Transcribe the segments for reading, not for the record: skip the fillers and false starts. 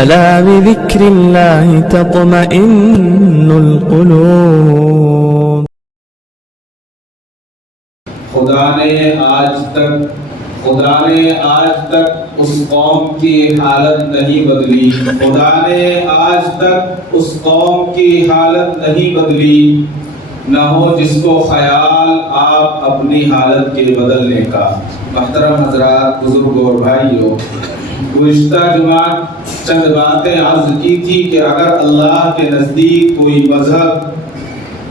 ألا بذكر الله تطمئن القلوب. خدا نے آج تک اس قوم کی حالت نہیں بدلی. خدا نے آج تک اس قوم کی حالت نہیں بدلی. نہ ہو جس کو خیال آپ اپنی حالت کے بدلنے کا. محترم حضرات، بزرگ اور بھائیوں، گزشتہ جمعہ چند باتیں عرض کی تھی کہ اگر اللہ کے نزدیک کوئی مذہب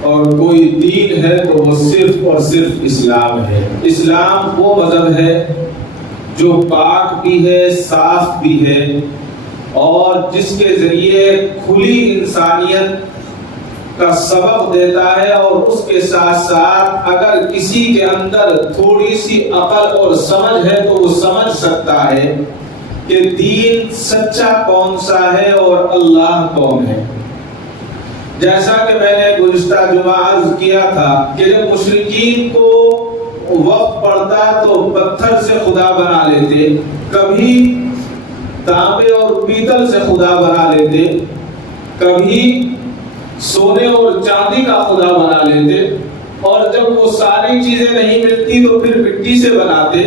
اور کوئی دین ہے تو وہ صرف اور صرف اسلام ہے. اسلام وہ مذہب ہے جو پاک بھی ہے، صاف بھی ہے، اور جس کے ذریعے کھلی انسانیت کا سبق دیتا ہے. اور اس کے ساتھ ساتھ اگر کسی کے اندر تھوڑی سی عقل اور سمجھ ہے تو وہ سمجھ سکتا ہے کہ دین سچا کون سا ہے اور اللہ کون ہے. جیسا کہ میں نے گزشتہ جمعہ عرض کیا تھا کہ جب مشرکین کو وقت پڑتا تو پتھر سے خدا بنا لیتے، کبھی تانبے اور پیتل سے خدا بنا لیتے، کبھی سونے اور چاندی کا خدا بنا لیتے، اور جب وہ ساری چیزیں نہیں ملتی تو پھر مٹی سے بناتے،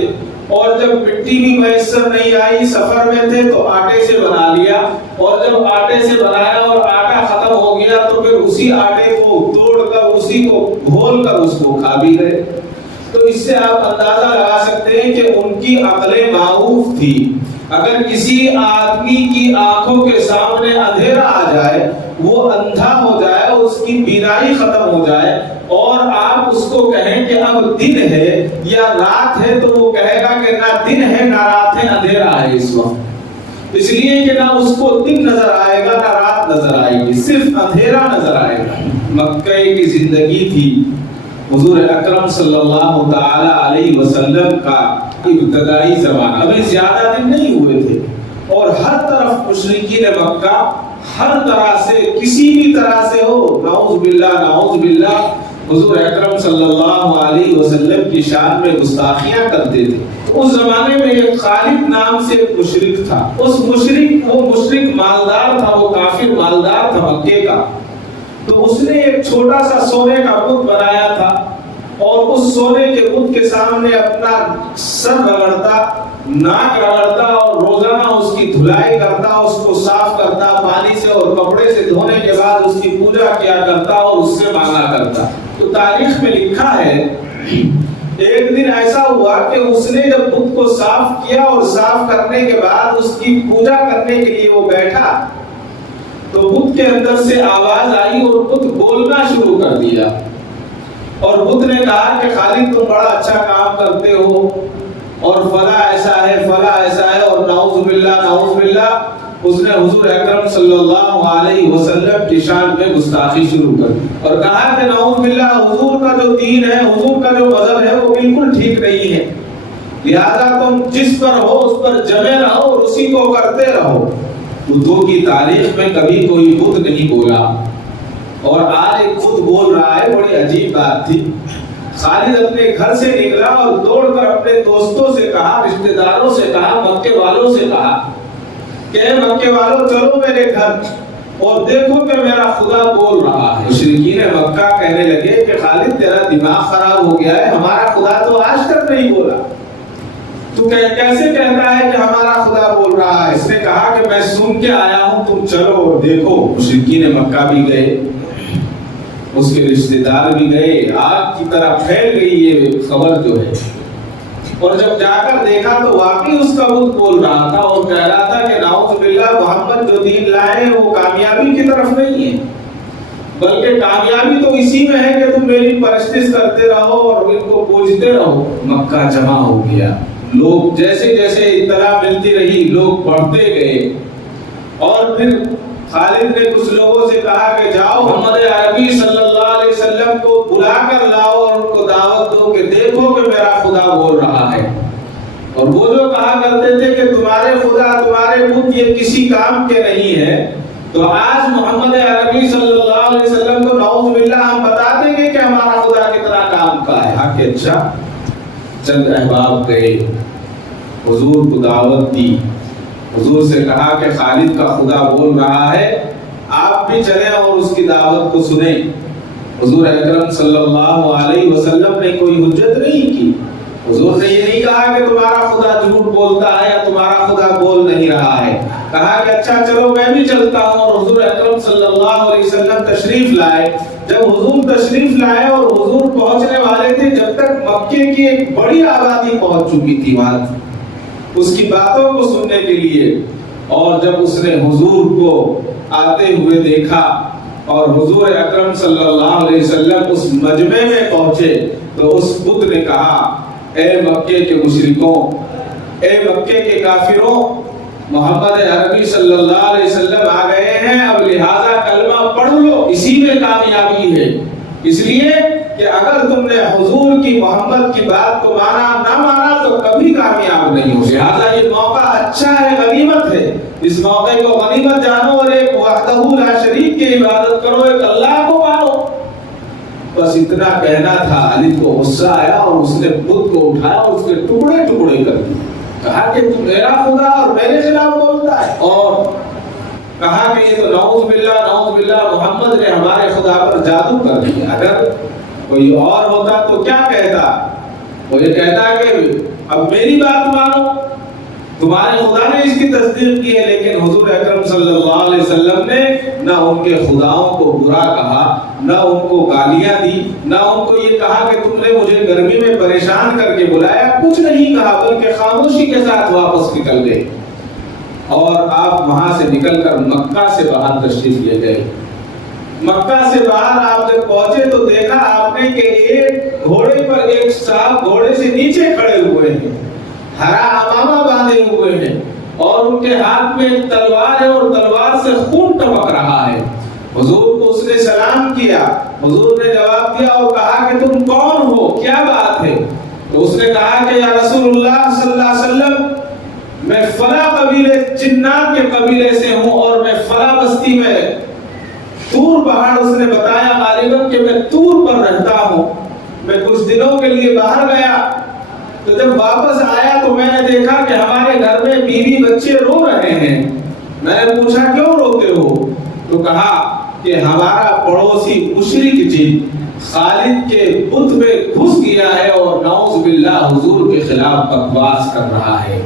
اور جب مٹی بھی میسر نہیں آئی، سفر میں تھے تو آٹے سے بنا لیا، اور جب آٹے سے بنایا اور آٹا ختم ہو گیا تو پھر اسی آٹے کو توڑ کر اسی کو گھول کر اس کو کھا بھی گئے. تو اس سے آپ اندازہ لگا سکتے ہیں کہ ان کی عقلیں معروف تھی. اگر کسی آدمی کی آنکھوں کے سامنے اندھیرا آ جائے، وہ اندھا ہو جائے، اس کی بینائی ختم ہو جائے، اور آپ اس کو کہیں کہ اب دن ہے یا رات ہے، تو وہ کہے گا کہ نہ دن ہے نہ رات ہے، اندھیرا ہے اس وقت. اس لیے کہ نہ اس کو دن نظر آئے گا نہ رات نظر آئے گی، صرف اندھیرا نظر آئے گا. مکہ کی زندگی تھی حضور اکرم صلی اللہ تعالی علیہ وسلم کا ابتدائی زمانہ. ابھی زیادہ دن نہیں ہوئے تھے، اور ہر طرف مشرکین مکہ ہر طرح سے کسی بھی طرح سے ہو، نعوذ باللہ حضور اکرم صلی اللہ علیہ وسلم کی شان میں گستاخیاں کرتے تھے. اس زمانے میں ایک خالد نام سے ایک مشرک تھا. وہ مشرک مالدار تھا، وہ کافر مالدار تھا مکے کا. تو اس نے ایک چھوٹا سا سونے کا بت بنایا تھا، اور اس سونے کے بت کے سامنے اپنا سر رگڑتا، ناک رگڑتا، اور روزانہ اس کی دھلائی کرتا، اس کو صاف کرتا پانی سے اور کپڑے سے دھونے کے بعد اس کی پوجا کیا کرتا اور اس سے مانگا کرتا. تو تاریخ میں لکھا ہے ایک دن ایسا ہوا کہ اس نے جب بت کو صاف کیا اور صاف کرنے کے بعد اس کی پوجا کرنے کے لیے وہ بیٹھا تو بت کے اندر سے آواز آئی اور بت بولنا شروع کر دیا. اور بت نے کہا کہ خالد تم بڑا اچھا کام کرتے ہو، اور فلاں ایسا ہے فلاں ایسا ہے، اور نعوذ باللہ اس نے حضور اکرم صلی اللہ علیہ وسلم کی شان میں گستاخی شروع کر دی، اور کہا کہ نعوذ باللہ حضور کا جو دین ہے، حضور کا جو مذہب ہے وہ بالکل ٹھیک نہیں ہے، لہذا تم جس پر ہو اس پر جمے رہو اور اسی کو کرتے رہو. بدھوں کی تاریخ میں کبھی کوئی بت نہیں بولا، اور آج ایک بت بول رہا ہے. بڑی عجیب بات تھی. خالد اپنے گھر سے نکلا اور دوڑ کر اپنے دوستوں سے کہا، رشتہ داروں سے کہا، مکے والوں سے کہا کہ مکے والوں چلو میرے گھر اور دیکھو کہ میرا خدا بول رہا ہے. مشرکین مکہ کہنے لگے کہ خالد تیرا دماغ خراب ہو گیا ہے، ہمارا خدا تو آج تک نہیں بولا، تو کیسے کہتا ہے کہ ہمارا خدا بول رہا ہے؟ اس نے کہا کہ میں سن کے آیا ہوں، تم چلو اور دیکھو. مشرکین مکہ بھی گئے، اس کے رشتہ دار بھی گئے، آگ کی طرح پھیل گئی یہ خبر جو ہے. اور جب جا کر دیکھا تو واقعی اس کا بت بول رہا تھا اور کہہ رہا تھا کہ نعوذ باللہ محمد جو دین لائے ہیں وہ کامیابی کی طرف نہیں ہے، بلکہ کامیابی تو اسی میں ہے کہ تم میری پرستش کرتے رہو اور ان کو پوجتے رہو. مکہ جمع ہو گیا. لوگ جیسے جیسے اطلاع ملتی رہی لوگ بڑھتے گئے، اور پھر خالد نے کچھ لوگوں سے کہا کہ جاؤ محمد عربی صلی اللہ علیہ وسلم کو بلا کر لاؤ اور ان کو دعوت دو کہ دیکھو کہ میرا خدا بول رہا ہے. اور وہ جو کہا کرتے تھے کہ تمہارے خدا تمہارے بت یہ کسی کام کے نہیں ہے، تو آج محمد عربی صلی اللہ علیہ وسلم کو نعوذ باللہ ہم بتا دیں گے کہ ہمارا خدا کتنا کام کا ہے. ہاں کہ اچھا. چند احباب گئے، حضور کو دعوت دی، حضور سے کہا کہ خالد کا خدا بول رہا ہے، آپ بھی چلیں اور اس کی دعوت کو سنیں۔ حضور اکرم صلی اللہ علیہ وسلم نے کوئی حجت نہیں کی، حضور نے یہ نہیں کہا کہ تمہارا خدا جھوٹ بولتا ہے یا تمہارا خدا بول نہیں رہا ہے، کہا کہ اچھا چلو میں بھی چلتا ہوں۔ اور حضور اکرم صلی اللہ علیہ وسلم تشریف لائے۔ جب حضور تشریف لائے اور حضور پہنچنے والے تھے، جب تک مکے کی ایک بڑی آبادی پہنچ چکی تھی وہاں اس کی باتوں کو سننے کے لیے، اور جب اس نے حضور کو آتے ہوئے دیکھا اور حضور اکرم صلی اللہ علیہ وسلم اس مجمع میں پہنچے، تو اس بت نے کہا اے مکے کے مشرکوں، اے مکے کے کافروں، محمد عربی صلی اللہ علیہ وسلم آ گئے ہیں، اب لہذا کلمہ پڑھ لو، اسی میں کامیابی ہے۔ اس لیے کہ اگر تم نے حضور کی محمد کی بات کو مانا نہ مانا تو کبھی کامیاب نہیں ہو۔ لہذا یہ موقع اچھا ہے، غنیمت ہے، اس موقع کو غنیمت جانو اور ایک وحدہ لا شریک کی عبادت کرو، ایک اللہ کو مانو۔ بس اتنا کہنا تھا، علی کو غصہ آیا اور اس نے بت کو اٹھایا اور اس کے ٹکڑے ٹکڑے کر دیے، کہا کہ تو میرا خدا اور میرے خلاف بولتا ہے، اور کہا کہ یہ تو نعوذ باللہ محمد نے ہمارے خدا پر جادو کر دیا۔ اگر کوئی اور ہوتا تو کیا کہتا؟ وہ یہ کہتا کہ اب میری بات مانو، تمہارے خدا نے اس کی تصدیق کی ہے۔ لیکن حضور اکرم صلی اللہ علیہ وسلم نے نہ ان کے خداؤں کو برا کہا، نہ ان کو گالیاں دی، نہ ان کو یہ کہا کہ تم نے مجھے گرمی میں پریشان کر کے بلایا، کچھ نہیں کہا، بلکہ خاموشی کے ساتھ واپس نکل گئے۔ اور آپ وہاں سے نکل کر مکہ سے باہر تشریف لے گئے۔ مکہ سے باہر آپ جب پہنچے تو دیکھا آپ نے کہ ایک گھوڑے پر ایک صاحب گھوڑے سے نیچے کھڑے ہوئے ہیں، ہرا امامہ باندھے ہوئے ہیں، اور ان کے ہاتھ میں ایک تلوار ہے اور تلوار سے خون ٹپک رہا ہے۔ حضور کو اس نے سلام کیا، حضور نے جواب دیا اور کہا کہ تم کون ہو، کیا بات ہے؟ تو اس نے کہا کہ یا رسول اللہ صلی اللہ علیہ وسلم، میں فلاں قبیلے جنات کے قبیلے سے ہوں اور میں فلاں بستی میں طور پہاڑ، اس نے بتایا غالباً کہ میں طور پر رہتا ہوں، میں کچھ دنوں کے لیے باہر گیا، تو جب واپس آیا تو میں نے دیکھا کہ ہمارے گھر میں بیوی بچے رو رہے ہیں۔ میں نے پوچھا کیوں روتے ہو؟ تو کہا کہ ہمارا پڑوسی مشرک جن خالد کے بت میں گھس گیا ہے اور نعوذ باللہ حضور کے خلاف بکواس کر رہا ہے۔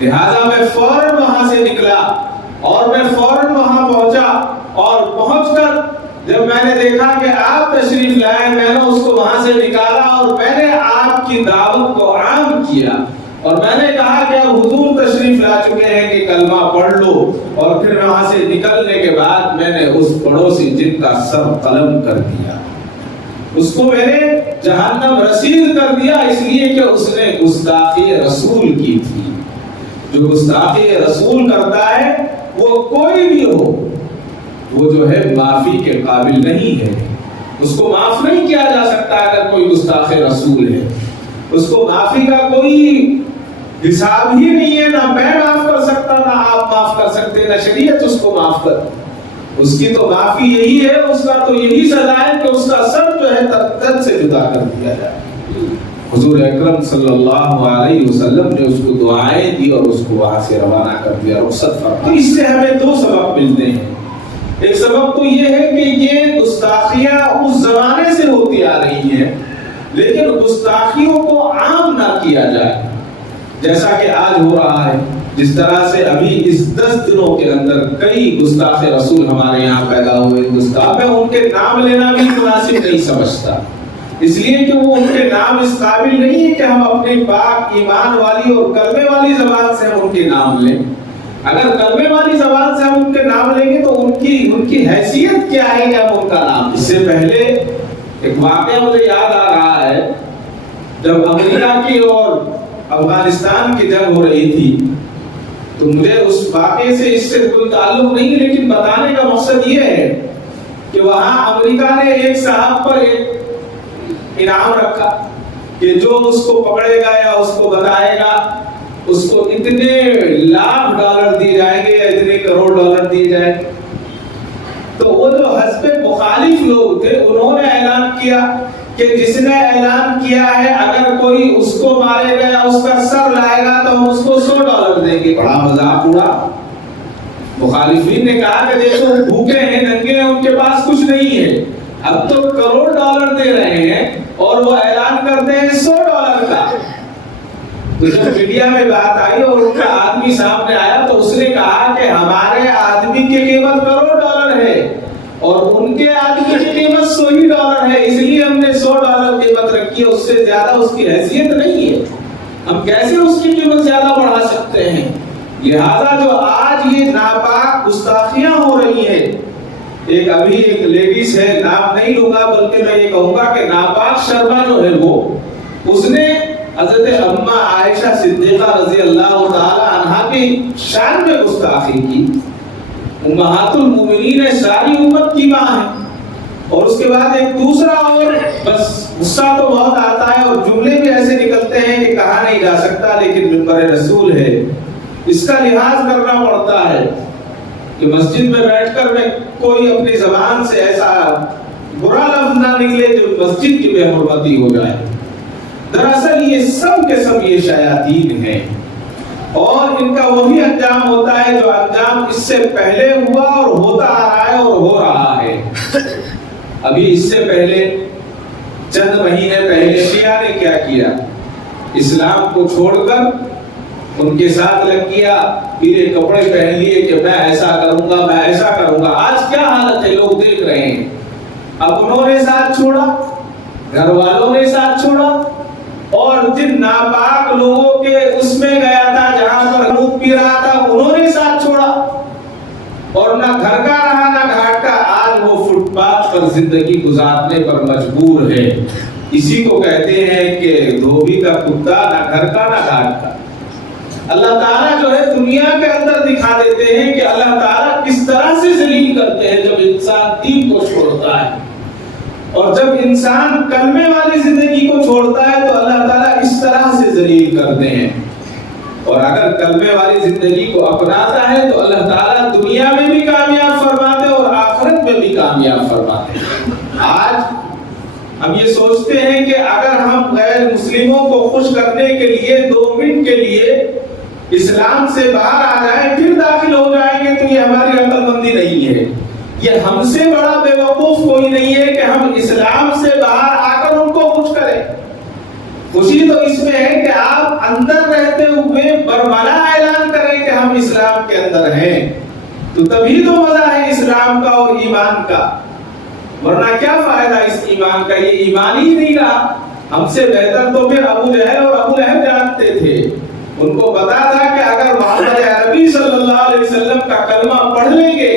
لہذا میں فوراً وہاں سے نکلا اور میں فوراً وہاں پہنچا، اور پہنچ کر جب میں نے دیکھا کہ آپ تشریف لائے، میں نے اس کو وہاں سے نکالا اور میں نے آپ کی دعوت کو عام کیا، اور میں نے کہا کہ اب حضور تشریف لا چکے ہیں کہ کلمہ پڑھ لو۔ اور پھر وہاں سے نکلنے کے بعد میں نے اس پڑوسی جن کا سر قلم کر دیا، اس کو میں نے جہنم رسید کر دیا، اس لیے کہ اس نے گستاخی رسول کی تھی۔ جو گستاخی رسول کرتا ہے وہ کوئی بھی ہو، وہ جو ہے معافی کے قابل نہیں ہے، اس کو معاف نہیں کیا جا سکتا۔ اگر کوئی گستاخ رسول ہے اس کو معافی کا کوئی حساب ہی نہیں ہے، نہ میں معاف کر سکتا، نہ آپ معاف کر سکتے، نہ شریعت اس کو معاف کر۔ اس کی تو معافی یہی ہے، اس کا تو یہی سزا ہے کہ اس کا سر جو ہے تن سے جدا کر دیا جائے۔ حضور اکرم صلی اللہ علیہ وسلم نے اس کو دعائیں دی اور اس کو وہاں سے روانہ کر دیا، رخصت فرمایا۔ اس سے ہمیں دو سبق ملتے ہیں۔ ایک سبب تو یہ ہے کہ یہ گستاخیاں اس زمانے سے ہوتی آ رہی ہیں، لیکن گستاخیوں کو عام نہ کیا جائے، جیسا کہ آج ہو رہا ہے۔ جس طرح سے ابھی اس 10 دنوں کے اندر کئی گستاخ رسول ہمارے یہاں پیدا ہوئے، گستاخ میں ان کے نام لینا بھی مناسب نہیں سمجھتا، اس لیے کہ وہ ان کے نام اس قابل نہیں ہے کہ ہم اپنی پاک ایمان والی اور کلمے والی زبان سے ہم ان کے نام لیں۔ اگر کلمے والی زبان سے ہم ان کے نام لیں گے تو ان کی حیثیت کیا ہے کہ ہم ان کا نام۔ اس سے پہلے ایک واقعہ مجھے یاد آ رہا ہے، جب امریکہ کی اور افغانستان کی جنگ ہو رہی تھی، تو مجھے اس واقعے سے اس سے کوئی تعلق نہیں، لیکن بتانے کا مقصد یہ ہے کہ وہاں امریکہ نے ایک صاحب پر ایک انعام رکھا کہ جو اس کو پکڑے گا یا اس کو بتائے گا اس کو اتنے لاکھ ڈالر دیے جائیں گے یا اتنے کروڑ ڈالر دیے جائیں گے۔ تو وہ جو حزب مخالف لوگ تھے انہوں نے اعلان کیا کہ جس نے اعلان کیا ہے اگر کوئی اس کو مارے گا یا اس کا سر لائے گا تو ہم اس کو $100 دیں گے. بڑا مذاق اڑا. مخالفین نے کہا کہ دیکھو بھوکے ہیں, ننگے ہیں, ان کے پاس کچھ نہیں ہے, اب تو $1 دے رہے ہیں اور وہ اعلان کرتے ہیں $100 کا. تو جب میڈیا میں بات آئی اور ان کا آدمی سامنے آیا تو اس نے کہا کہ ہمارے آدمی کی قیمت $1 ہے اور ان کے آدمی کی قیمت $100 ہے, اس لیے ہم نے $100 قیمت رکھی ہے, اس سے زیادہ اس کی حیثیت نہیں ہے, ہم کیسے اس کی قیمت زیادہ بڑھا سکتے ہیں. لہذا جو آج یہ ناپاک گستاخیاں ہو رہی ہیں, ابھی ایک لیڈیز ہے, نام نہیں لوں گا بلکہ میں یہ کہوں گا کہ ناپاک شرما جو ہے وہ, اس نے حضرت اماں عائشہ صدیقہ رضی اللہ تعالی عنہا کی شان میں گستاخی کی. امہات المومنین ساری امت کی ماں ہے. اور اس کے بعد ایک دوسرا, اور بس غصہ تو بہت آتا ہے اور جملے بھی ایسے نکلتے ہیں کہ کہا نہیں جا سکتا, لیکن منبر رسول ہے, اس کا لحاظ کرنا پڑتا ہے کہ مسجد میں بیٹھ کر میں کوئی اپنی زبان سے ایسا برا لفظ نہ نکلے جو مسجد کی بے حرمتی ہو جائے. دراصل یہ سب کے سب یہ شیاطین ہیں اور ان کا وہی انجام ہوتا ہے جو انجام اس سے پہلے ہوا اور ہوتا آ رہا ہے اور ہو رہا ہے. ابھی اس سے پہلے چند مہینے پہلے شیعہ نے کیا کیا, اسلام کو چھوڑ کر ان کے ساتھ لگ گیا, پیلے کپڑے پہن لیے کہ میں ایسا کروں گا, میں ایسا کروں گا. آج کیا حالت ہے لوگ دیکھ رہے ہیں. اپنوں نے ساتھ چھوڑا, گھر والوں نے ساتھ چھوڑا, اور جن ناپاک لوگوں کے اس میں گیا تھا جہاں پر دودھ پی رہا تھا انہوں نے ساتھ چھوڑا, اور نہ گھر کا رہا نہ گھاٹ کا. آج وہ فٹ پاتھ پر زندگی گزارنے پر مجبور ہے. اسی کو کہتے ہیں کہ دھوبی کا کتا, نہ گھر کا نہ گھاٹ کا. اللہ تعالیٰ جو ہے دنیا کے اندر دکھا دیتے ہیں کہ اللہ تعالیٰ کس طرح سے ذلیل کرتے ہیں جب انسان دین کو چھوڑتا ہے, اور جب انسان کلمے والی زندگی کو چھوڑتا ہے تو اللہ تعالیٰ اس طرح سے ذلیل کرتے ہیں. اور اگر کلمے والی زندگی کو اپناتا ہے تو اللہ تعالیٰ دنیا میں بھی کامیاب فرماتے اور آخرت میں بھی کامیاب فرماتے. آج ہم یہ سوچتے ہیں کہ اگر ہم غیر مسلموں کو خوش کرنے کے لیے 2 منٹ کے لیے اسلام سے باہر آ جائیں پھر داخل ہو جائیں گے تو یہ ہماری عقل مندی نہیں ہے. یہ ہم سے بڑا بے وقوف کوئی نہیں ہے کہ ہم اسلام سے باہر آ کر ان کو خوش کریں. خوشی تو اس میں ہے کہ آپ اندر رہتے ہوئے برملا اعلان کریں کہ ہم اسلام کے اندر ہیں, تو تبھی تو مزہ ہے اسلام کا اور ایمان کا. ورنہ کیا فائدہ اس ایمان کا, یہ ایمان ہی نہیں رہا. ہم سے بہتر تو پھر ابو جہل اور ابو لہب جانتے تھے. ان کو پتا تھا کہ اگر محمد عربی صلی اللہ علیہ وسلم کا کلمہ پڑھ لیں گے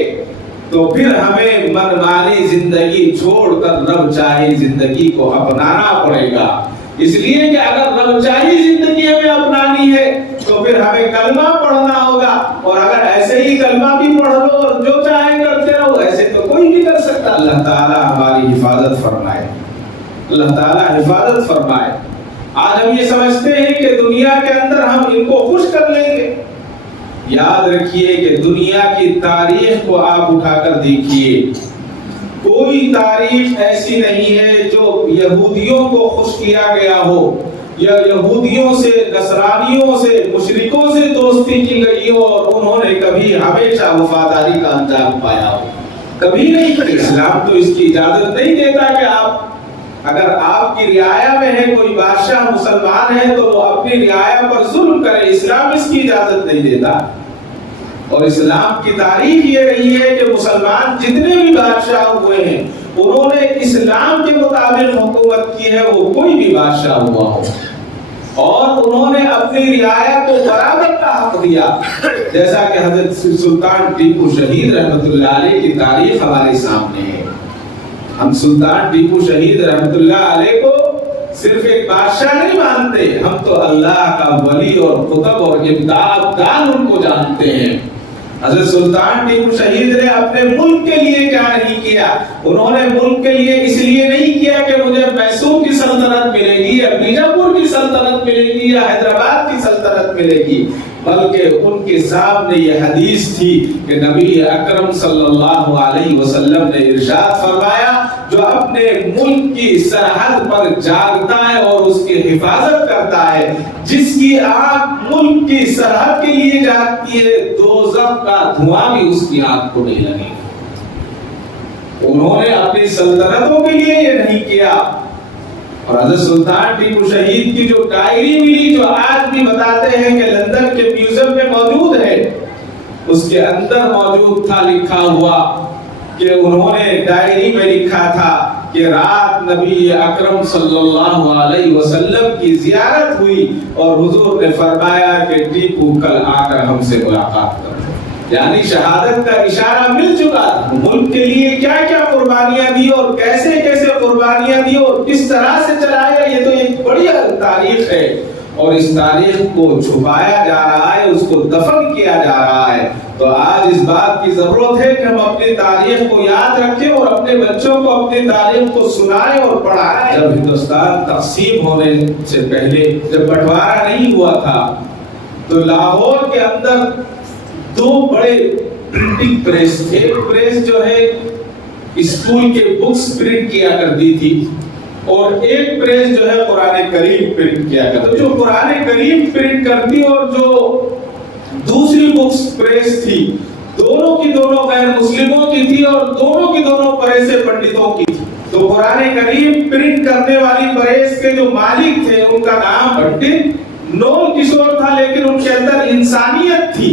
تو پھر ہمیں منمانی زندگی چھوڑ کر رب چاہی زندگی کو اپنانا پڑے گا. اس لیے کہ اگر رب چاہی زندگی ہمیں اپنانی ہے تو پھر ہمیں کلمہ پڑھنا ہوگا, اور اگر ایسے ہی کلمہ بھی پڑھ لو اور جو چاہے کرتے رہو ایسے تو کوئی نہیں کر سکتا. اللہ تعالیٰ ہماری حفاظت فرمائے, اللہ تعالیٰ حفاظت فرمائے. آج ہم یہ سمجھتے ہیں کہ دنیا کے اندر ہم ان کو خوش کر لیں گے. یاد رکھیے کہ دنیا کی تاریخ کو آپ اٹھا کر دیکھیے, کوئی تاریخ ایسی نہیں ہے جو یہودیوں کو خوش کیا گیا ہو یا یہودیوں سے, نصرانیوں سے, مشرکوں سے دوستی کی گئی ہو اور انہوں نے کبھی ہمیشہ وفاداری کا انجام پایا ہو. کبھی نہیں. اسلام تو اس کی اجازت نہیں دیتا کہ آپ اگر آپ کی رعایا میں ہے کوئی بادشاہ مسلمان ہے تو وہ اپنی رعایا پر ظلم کرے. اسلام اس کی اجازت نہیں دیتا. اور اسلام کی تاریخ یہ رہی ہے کہ مسلمان جتنے بھی بادشاہ ہوئے ہیں انہوں نے اسلام کے مطابق حکومت کی ہے, وہ کوئی بھی بادشاہ ہوا ہو, اور انہوں نے اپنی رعایا کو برابر کا حق دیا. جیسا کہ حضرت سلطان ٹیپو شہید رحمت اللہ علیہ کی تاریخ ہمارے سامنے ہے. ہم سلطان ٹیپو شہید رحمت اللہ علیہ کو صرف ایک بادشاہ نہیں مانتے, ہم تو اللہ کا ولی اور قطب اور امداد ان کو جانتے ہیں. حضرت سلطان ٹیپو شہید نے اپنے ملک کے لیے کیا نہیں کیا. انہوں نے ملک کے لیے اس لیے نہیں کیا کہ مجھے میسور کی سلطنت ملے گی یا بیجاپور کی سلطنت ملے گی یا حیدرآباد کی سلطنت ملے گی. بلکہ ان کے سامنے یہ حدیث تھی کہ نبی اکرم صلی اللہ علیہ وسلم نے ارشاد فرمایا جو اپنے ملک کی سرحد پر جاگتا ہے اور اس کی حفاظت کرتا ہے، جس کی آنکھ ملک کی سرحد کے لیے جاگتی ہے، دوزخ کا دھواں بھی اس کی آنکھ کو نہیں لگے گا۔ انہوں نے اپنی سلطنتوں کے لیے یہ نہیں کیا۔ اور حضرت سلطان ٹیپو شہید کی جو ڈائری ملی، جو آج بھی بتاتے ہیں کہ لندن کے میوزیم میں موجود ہے، اس کے اندر موجود تھا لکھا ہوا کہ انہوں نے ڈائری میں لکھا تھا کہ رات نبی اکرم صلی اللہ علیہ وسلم کی زیارت ہوئی اور حضور نے فرمایا کہ ٹیپو کل آ کر ہم سے ملاقات کرو۔ یعنی شہادت کا اشارہ مل چکا تھا۔ ملک کے لیے کیا کیا قربانیاں دی اور کیسے کیسے قربانیاں دی اور کس طرح سے چلایا، یہ تو ایک بڑی تاریخ ہے، اور اس تاریخ کو چھپایا جا رہا ہے، اس کو دفن کیا جا رہا ہے۔ تو آج اس بات کی ضرورت ہے کہ ہم اپنی تاریخ کو یاد رکھیں اور اپنے بچوں کو اپنی تاریخ کو سنائیں اور پڑھائیں۔ جب ہندوستان تقسیم ہونے سے پہلے، جب بٹوارا نہیں ہوا تھا، تو لاہور کے اندر دو بڑے پرنٹنگ پریس تھے۔ ایک پریس جو ہے اسکول کے بکس پرنٹ کیا کرتی تھی، اور ایک پریس جو ہے قرآن کریم پرنٹ کیا کرتی تھی۔ جو قرآن کریم پرنٹ کرتی اور جو دوسری بکس پریس تھی، دونوں کی دونوں غیر مسلموں کی تھی اور دونوں کی دونوں پریسیں پنڈتوں کی تھی۔ تو قرآن کریم پرنٹ کرنے والی پریس کے جو مالک تھے ان کا نام پنڈت نول کشور تھا، لیکن ان کے اندر انسانیت تھی۔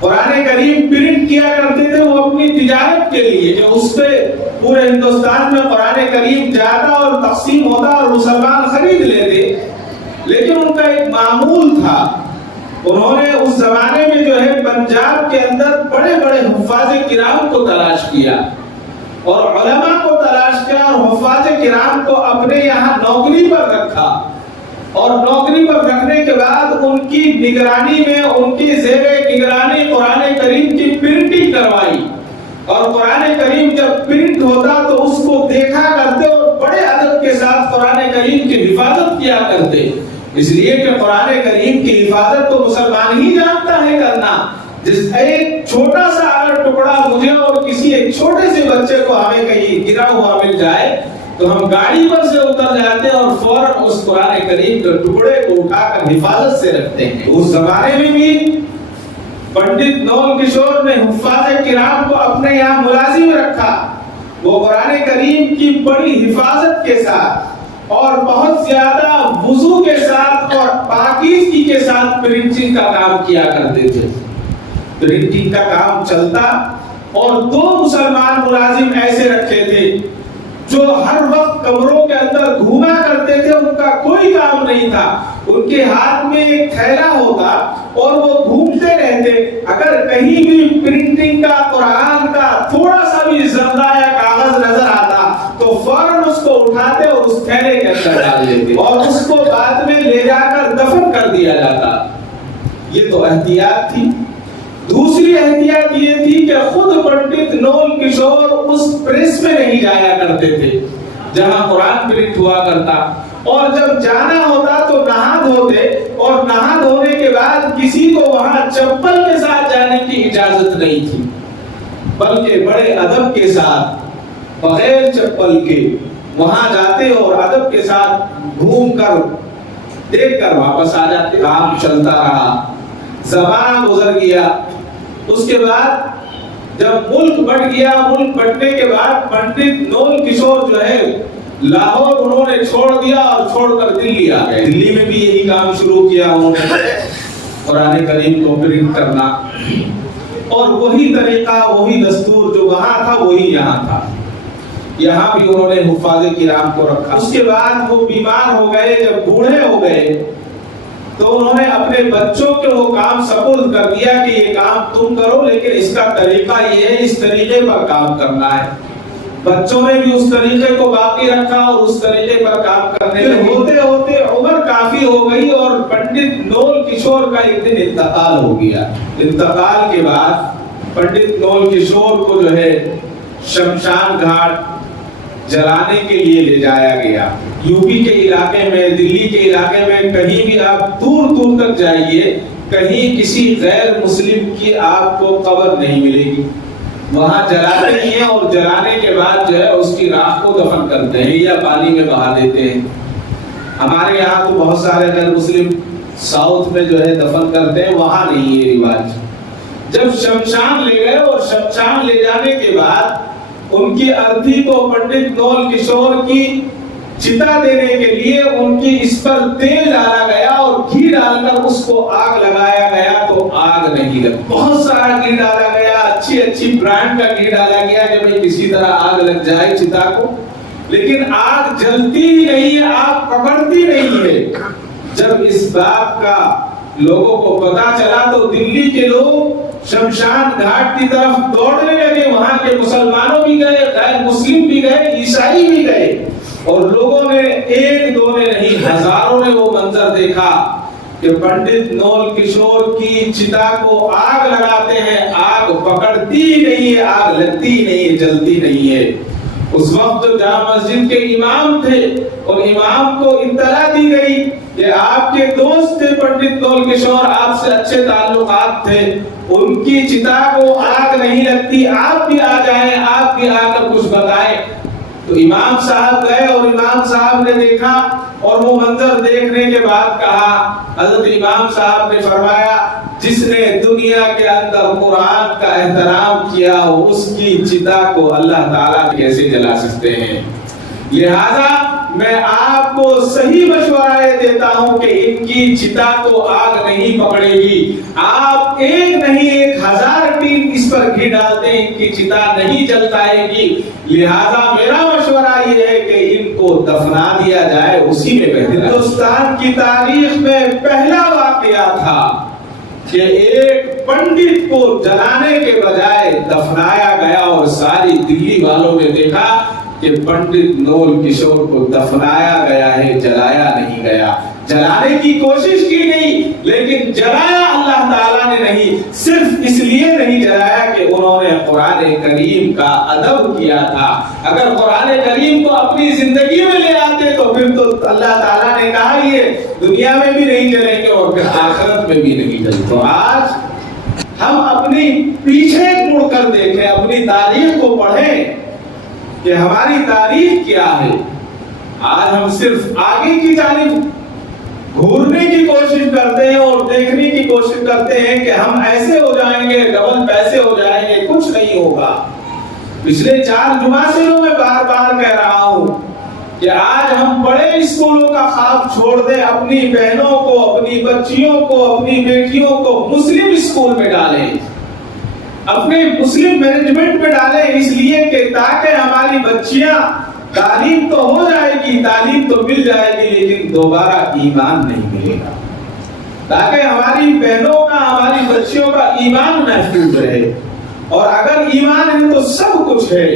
قرآن کریم پرنٹ کیا کرتے تھے وہ اپنی تجارت کے لیے، کہ اس پہ پورے ہندوستان میں قرآن کریم جاتا اور تقسیم ہوتا اور مسلمان خرید لیتے، لیکن ان کا ایک معمول تھا۔ انہوں نے اس زمانے میں جو ہے پنجاب کے اندر بڑے بڑے حفاظ کرام کو تلاش کیا اور علماء کو تلاش کیا اور حفاظ کرام کو اپنے یہاں نوکری پر رکھا، اور نوکری پر رکھنے کے بعد ان کی نگرانی میں، ان کی زیر نگرانی قرآن کریم کی پرنٹنگ کروائی، اور قرآن کریم جب پرنٹ ہوتا تو اس کو دیکھا کرتے اور بڑے ادب کے ساتھ قرآن کریم کی حفاظت کیا کرتے، اس لیے کہ قرآن کریم کی حفاظت تو مسلمان ہی جانتا ہے کرنا۔ جس ایک چھوٹا سا اگر ٹکڑا مجھے اور کسی ایک چھوٹے سے بچے کو ہمیں کہیں گرا ہوا مل جائے تو ہم گاڑی پر سے اتر جاتے ہیں اور فوراً اس قرآن کریم کے ٹکڑے کو اٹھا کر حفاظت سے رکھتے ہیں۔ اس زمانے میں بھی پنڈت نول کشور نے حفاظ کرام کو اپنے یہاں ملازم رکھا، وہ قرآن کریم کی بڑی حفاظت کے ساتھ اور بہت زیادہ وضو کے ساتھ اور پاکیزگی کے ساتھ پرنٹنگ کا کام کیا کرتے تھے۔ پرنٹنگ کا کام چلتا، اور دو مسلمان ملازم ایسے رکھے تھے جو ہر وقت کمروں کے اندر گھوما کرتے تھے، ان کا کوئی کام نہیں تھا، ان کے ہاتھ میں ایک تھیلا ہوتا اور وہ گھومتے رہتے، اگر کہیں بھی پرنٹنگ کا قرآن کا تھوڑا سا بھی زردہ یا کاغذ نظر آتا تو فوراً اس کو اٹھاتے اور اس تھیلے کے اندر ڈال دیتے اور اس کو بعد میں لے جا کر دفن کر دیا جاتا۔ یہ تو احتیاط تھی۔ دوسری احتیاط یہ تھی کہ خود پنڈت نول کشور اس پریس میں نہیں جایا کرتے تھے جہاں قرآن پرنٹ ہوا کرتا، اور جب جانا ہوتا تو نہا دھوتے، اور نہا دھونے کے بعد کسی کو وہاں چپل کے ساتھ جانے کی اجازت نہیں تھی، بلکہ بڑے ادب کے ساتھ بغیر چپل کے وہاں جاتے اور ادب کے ساتھ گھوم کر دیکھ کر واپس آ جاتے۔ کام چلتا رہا، زمانہ گزر گیا، اس کے بعد جب ملک بٹ گیا، ملک بٹنے کے بعد پنڈت نول کشور جو ہے لاہور انہوں نے چھوڑ دیا اور چھوڑ کر دلی آ گئے۔ دلی میں بھی یہی کام شروع کیا انہوں نے، قرآن کریم کو پرنٹ کرنا، اور وہی طریقہ وہی دستور جو وہاں تھا وہی یہاں تھا۔ یہاں بھی انہوں نے حفاظ کرام کو رکھا۔ اس کے بعد وہ بیمار ہو گئے، جب بوڑھے ہو گئے تو انہوں نے اپنے بچوں کو وہ کام سپرد کر دیا کہ یہ کام تم کرو، لیکن اس کا طریقہ یہ ہے، اس طریقے پر کام کرنا ہے۔ بچوں نے بھی اس طریقے کو باقی رکھا اور اس طریقے پر کام کرنے لگے۔ ہوتے ہوتے عمر کافی ہو گئی اور پنڈت نول کشور کا ایک دن انتقال ہو گیا۔ انتقال کے بعد پنڈت نول کشور کو جو ہے شمشان گھاٹ جلانے کے لیے لے جایا گیا۔ یو پی کے علاقے میں، دلی کے علاقے میں کہیں بھی آپ دور دور تک جائیے، کہیں کسی غیر مسلم کی آپ کو قبر نہیں ملے گی، وہاں جلاتے ہی ہیں اور جلانے کے بعد جو ہے اس کی راکھ کو دفن کرتے ہیں یا پانی میں بہا دیتے ہیں۔ ہمارے یہاں تو بہت سارے غیر مسلم ساؤتھ میں جو ہے دفن کرتے ہیں، وہاں نہیں یہ رواج۔ جب شمشان لے گئے اور شمشان لے جانے کے بعد ان کی ارتھی کو پنڈت نول کشور کی چتا دینے کے لیے ان کی اس پر تیل ڈالا گیا اور گھی ڈال کر اس کو آگ لگایا گیا تو آگ نہیں لگ، بہت سارا گھی ڈالا گیا، اچھی برانڈ کا گھی ڈالا گیا کہ بھئی کسی طرح آگ لگ جائے چتا کو، لیکن آگ جلتی ہی نہیں ہے، آگ پکڑتی نہیں ہے۔ جب اس بات کا لوگوں کو پتا چلا تو دلی کے لوگ شمشان گھاٹ کی طرف دوڑنے لگے، وہاں کے مسلمانوں بھی گئے، غیر مسلم بھی گئے، عیسائی بھی گئے، اور لوگوں نے ایک دو نے نہیں ہزاروں نے وہ منظر دیکھا کہ پنڈت نول کشور کی چتا کو آگ لگاتے ہیں، آگ پکڑتی نہیں ہے، آگ لگتی نہیں ہے، جلتی نہیں ہے۔ اس وقت جو جامع مسجد کے امام تھے اور امام کو اطلاع دی گئی کہ آپ کے دوست تھے پنڈت نول کشور، آپ سے اچھے تعلقات تھے، ان کی چتا کو آگ نہیں لگتی، آپ بھی آ جائیں، آپ بھی آ کر کچھ بتائیں۔ تو امام صاحب گئے اور امام صاحب نے دیکھا اور وہ منظر دیکھنے کے بعد کہا، حضرت امام صاحب نے فرمایا جس نے دنیا کے اندر قرآن کا احترام کیا ہو اس کی چتا کو اللہ تعالیٰ کیسے جلا سکتے ہیں؟ لہذا میں آپ کو صحیح مشورہ یہ دیتا ہوں کہ ان کی چتا کو آگ نہیں پکڑے گی، آپ ایک نہیں 1000 ٹین اس پر گھی ڈال دیں، ان کی چتا نہیں جلتائے گی۔ لہذا میرا مشورہ یہ ہے کہ ان کو دفنا دیا جائے، اسی میں بہتر ہے۔ ہندوستان کی تاریخ میں پہلا واقعہ تھا کہ ایک پنڈت کو جلانے کے بجائے دفنایا گیا، اور ساری دلی والوں نے دیکھا کہ پنڈت نول کشور کو دفنایا گیا ہے، جلایا نہیں گیا۔ جلانے کی کوشش کی گئی لیکن جلایا اللہ تعالیٰ نے نہیں، صرف اس لیے نہیں جلایا کہ انہوں نے قرآن کریم کا ادب کیا تھا۔ اگر قرآن کریم کو اپنی زندگی میں لے آتے تو پھر تو اللہ تعالیٰ نے کہا یہ دنیا میں بھی نہیں جلیں گے اور پھر آخرت میں بھی نہیں جلیں۔ تو آج ہم اپنی پیچھے مڑ کر دیکھیں، اپنی تاریخ کو پڑھیں کہ ہماری تاریخ کیا ہے۔ آج ہم صرف آگے کی جانب گھورنے کی کوشش کرتے ہیں اور دیکھنے کی کوشش کرتے ہیں کہ ہم ایسے ہو جائیں گے، ڈبل پیسے ہو جائیں گے، کچھ نہیں ہوگا۔ پچھلے 4 جمعہ سے میں بار بار کہہ رہا ہوں کہ آج ہم بڑے اسکولوں کا خواب چھوڑ دیں، اپنی بہنوں کو، اپنی بچیوں کو، اپنی بیٹیوں کو مسلم اسکول میں ڈالیں، اپنے مسلم مینجمنٹ میں ڈالیں، اس لیے کہ تاکہ ہماری بچیاں تعلیم تو ہو جائے گی، تعلیم تو مل جائے گی، لیکن دوبارہ ایمان نہیں ملے گا، تاکہ ہماری بہنوں کا، ہماری بچیوں کا ایمان محفوظ رہے۔ اور اگر ایمان ہے تو سب کچھ ہے۔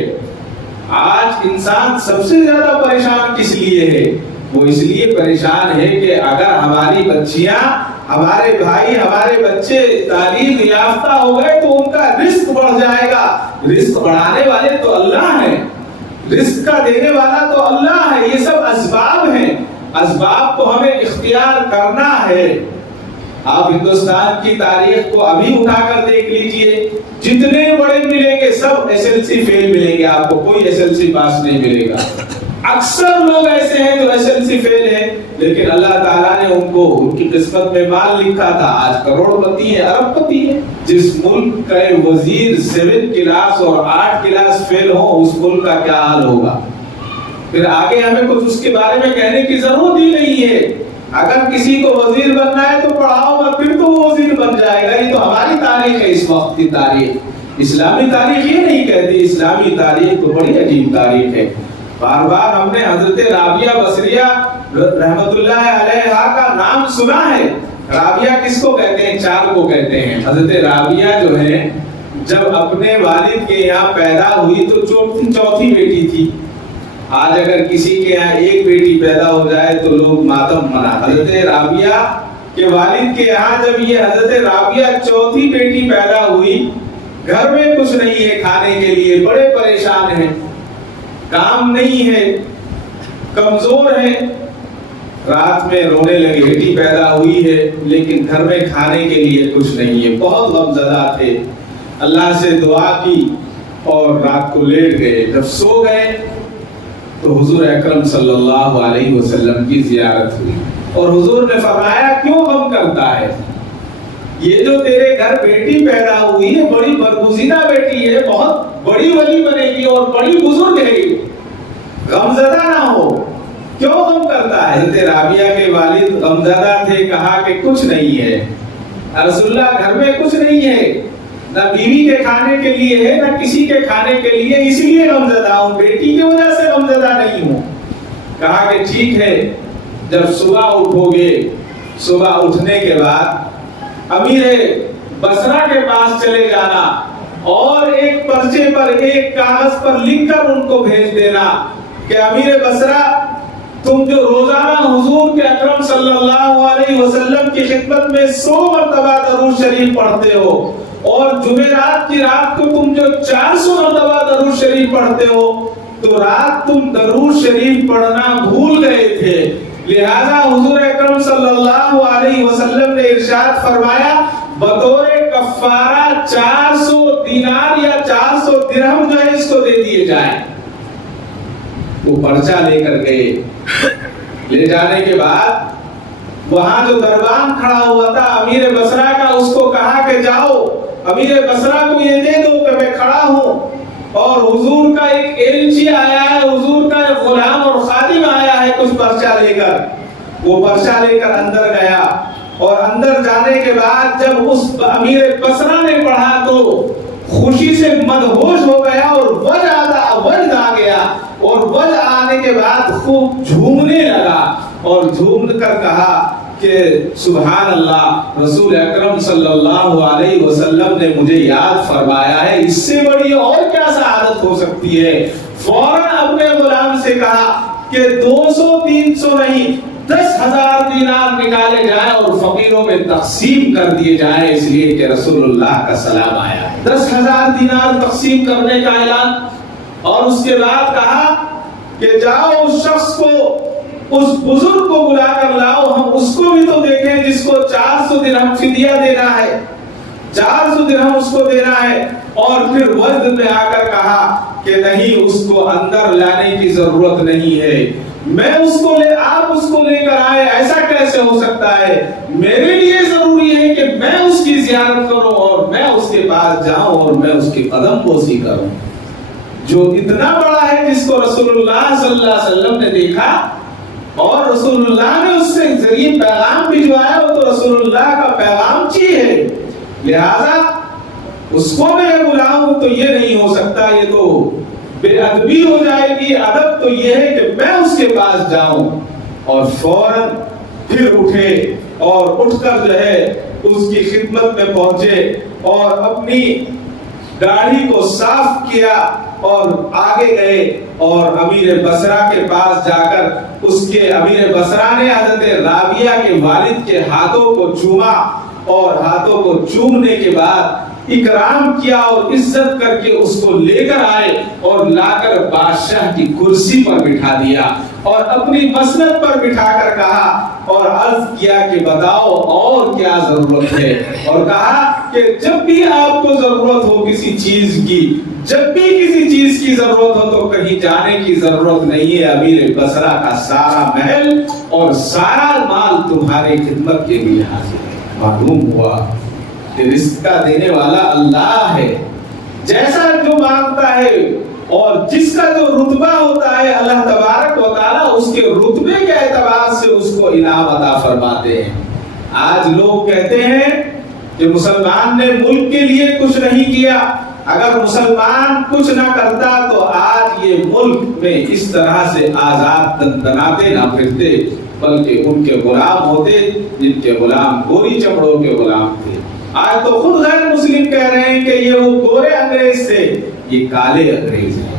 آج انسان سب سے زیادہ پریشان کس لیے ہے؟ وہ اس لیے پریشان ہے کہ اگر ہماری بچیاں، ہمارے بھائی، ہمارے بچے تعلیم یافتہ ہو گئے تو ان کا رزق بڑھ جائے گا۔ رزق بڑھانے والے تو اللہ ہیں، رزق کا دینے والا تو اللہ ہے، یہ سب اسباب ہیں، اسباب کو ہمیں اختیار کرنا ہے۔ آپ ہندوستان کی تاریخ کو ابھی اٹھا کر دیکھ لیجئے، جتنے بڑے ملیں گے سب SLC فیل ملیں گے، آپ کو کوئی SLC پاس نہیں ملے گا۔ اکثر لوگ ایسے ہیں جو SLC فیل ہیں، لیکن اللہ تعالیٰ نے ان کو ان کی قسمت میں مال لکھا تھا، آج کروڑ پتی ہے، ارب پتی ہے۔ جس ملک کا وزیر 7 کلاس اور 8 کلاس فیل ہو، اس ملک کا کیا حال ہوگا؟ پھر آگے ہمیں کچھ اس کے بارے میں کہنے کی ضرورت ہی نہیں ہے۔ اگر کسی کو وزیر بننا ہے تو پڑھاؤ گا، پھر تو وہ وزیر بن جائے گا۔ یہ تو ہماری تاریخ ہے، اس وقت کی تاریخ۔ اسلامی تاریخ یہ نہیں کہتی، اسلامی تاریخ تو بڑی عجیب تاریخ ہے۔ بار بار ہم نے حضرت رابعہ بصریہ رحمت اللہ علیہا کا نام سنا ہے۔ رابعہ کس کو کہتے ہیں؟ 4 کو کہتے ہیں۔ حضرت رابعہ جو ہے جب اپنے والد کے یہاں پیدا ہوئی تو چوتھی بیٹی تھی۔ آج اگر کسی کے یہاں ایک بیٹی پیدا ہو جائے تو لوگ ماتم مناتے ہیں۔ حضرت رابعہ کے والد کے یہاں جب یہ حضرت رابعہ چوتھی بیٹی پیدا ہوئی، گھر میں کچھ نہیں ہے کھانے کے لیے، بڑے پریشان ہیں، کام نہیں ہے، کمزور ہیں، رات میں رونے لگے، بیٹی پیدا ہوئی ہے لیکن گھر میں کھانے کے لیے کچھ نہیں ہے، بہت غم زدہ تھے، اللہ سے دعا کی اور رات کو لیٹ گئے۔ جب سو گئے تو حضور اکرم صلی اللہ علیہ وسلم کی زیارت ہوئی اور حضور نے فرمایا کیوں غم کرتا ہے؟ یہ جو تیرے گھر بیٹی پیدا ہوئی ہے بڑی برگزیدہ بیٹی ہے، بہت بڑی ولی بنے گی اور بڑی بزرگ ہے، غم زدہ نہ ہو، کیوں غم کرتا ہے؟ حضرت رابعہ کے والد غم زدہ تھے، کہا کہ کچھ نہیں ہے رسول اللہ، گھر میں کچھ نہیں ہے، نہ بیوی کے کھانے کے لیے ہے نہ کسی کے کھانے کے لیے، اس لیے غمزدہ ہوں، بیٹی کی وجہ سے غمزدہ نہیں ہوں۔ کہا کہ ٹھیک ہے، جب صبح اٹھو گے، صبح اٹھنے کے بعد امیر بصرہ کے پاس چلے جانا اور ایک پرچے پر ایک کاغذ پر لکھ کر ان کو بھیج دینا کہ امیر بصرہ تم جو روزانہ حضور کے اکرم صلی اللہ علیہ وسلم کی خدمت میں 100 مرتبہ درود شریف پڑھتے ہو اور جمعرات کی رات کو تم جو 400 مرتبہ درود شریف پڑھتے ہو، تو رات تم درود شریف پڑھنا بھول گئے تھے، لہذا حضور اکرم صلی اللہ علیہ وسلم نے ارشاد فرمایا بطور کفارہ 400 دینار یا 400 درہم جو ہے اس کو دے دیے جائیں۔ وہ پرچہ لے کر گئے، لے جانے کے بعد وہاں جو دربان کھڑا ہوا تھا امیر بصرہ کا، اس کو کہا کہ جاؤ امیر بصرہ کو یہ دے دو کہ میں کھڑا ہوں اور حضور کا ایک ایلچی آیا ہے، حضور کا ایک غلام اور خادم آیا ہے کچھ پرچہ لے کر۔ وہ پرچہ لے کر اندر گیا اور اندر جانے کے بعد جب اس امیر بصرہ نے پڑھا تو خوشی سے مدہوش ہو گیا اور وجد آ گیا اور وجد آنے کے بعد خوب جھومنے لگا اور جھوم کر کہا کہ سبحان اللہ، رسول اکرم صلی اللہ علیہ وسلم نے مجھے یاد فرمایا ہے، اس سے بڑی اور کیا سعادت ہو سکتی ہے؟ فوراً اپنے غلام سے کہا کہ 200 300 نہیں 10,000 دینار نکالے جائیں اور فقیروں میں تقسیم کر دیے جائیں، اس لیے کہ رسول اللہ کا سلام آیا ہے۔ 10,000 دینار تقسیم کرنے کا اعلان، اور اس کے بعد کہا کہ جاؤ اس شخص کو، اس بزرگ کو بلا کر لاؤ، ہم اس کو بھی تو دیکھیں جس کو 400 درہم فدیہ دینا ہے، 400 درہم اس کو دینا ہے۔ اور پھر وزد میں آ کر کہا کہ نہیں، اس کو اندر لانے کی ضرورت نہیں ہے، میں اس کو آپ اس کو لے کر آئے، ایسا کیسے ہو سکتا ہے؟ میرے لیے ضروری ہے کہ میں اس کی زیارت کروں اور میں اس کے پاس جاؤں اور میں اس کی قدم بوسی کروں۔ جو اتنا بڑا ہے جس کو رسول اللہ صلی اللہ علیہ وسلم نے دیکھا اور رسول اللہ نے اس سے ذریعے پیغام بھجوایا، وہ تو رسول اللہ کا پیغام چی ہے، لہذا اس کو میں بلاؤں تو یہ نہیں ہو سکتا، یہ تو بے ادبی ہو جائے گی۔ ادب تو یہ ہے کہ میں اس کے پاس جاؤں۔ اور فوراً پھر اٹھے اور اٹھ کر جو ہے اس کی خدمت میں پہنچے اور اپنی داڑھی کو صاف کیا اور آگے گئے اور امیر بصرہ کے پاس جا کر اس کے امیر بصرہ نے حضرت رابعہ کے والد کے ہاتھوں کو چوما اور ہاتھوں کو چومنے کے بعد اکرام کیا اور عزت کر کے اس کو لے کر آئے اور لا کر بادشاہ کی کرسی پر بٹھا دیا اور اپنی مسند پر بٹھا کر کہا اور عرض کیا کہ بتاؤ اور کیا ضرورت ہے، اور کہا کہ جب بھی آپ کو ضرورت ہو کسی چیز کی، جب بھی کسی چیز کی ضرورت ہو تو کہیں جانے کی ضرورت نہیں ہے، امیر بصرہ کا سارا محل اور سارا مال تمہاری خدمت کے لیے حاضر ہے۔ معلوم ہوا کہ رزق کا دینے والا اللہ ہے، جیسا جو مانگتا ہے اور جس کا جو رتبہ ہوتا ہے اللہ تبارک و تعالیٰ اس کے رتبے کے اعتبار سے اس کو انعام عطا فرماتے ہیں۔ آج لوگ کہتے ہیں کہ مسلمان نے ملک کے لیے کچھ نہیں کیا، اگر مسلمان کچھ نہ کرتا تو آج یہ ملک میں اس طرح سے آزاد تنتناتے نہ پھرتے، بلکہ ان کے غلام ہوتے جن کے غلام گوری چمڑوں کے غلام تھے۔ آج تو خود غیر مسلم کہہ رہے ہیں کہ یہ وہ گورے انگریز تھے، یہ کالے انگریز ہیں۔